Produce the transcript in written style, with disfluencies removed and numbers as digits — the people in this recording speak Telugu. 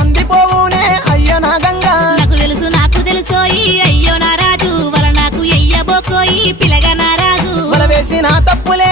అందిపోవునే అయ్యో నా గంగా నాకు తెలుసోయి అయ్యో నా రాజు వల నాకు ఎయ్యబోకోయి పిలగా నా రాజు వల వేసిన తప్పులే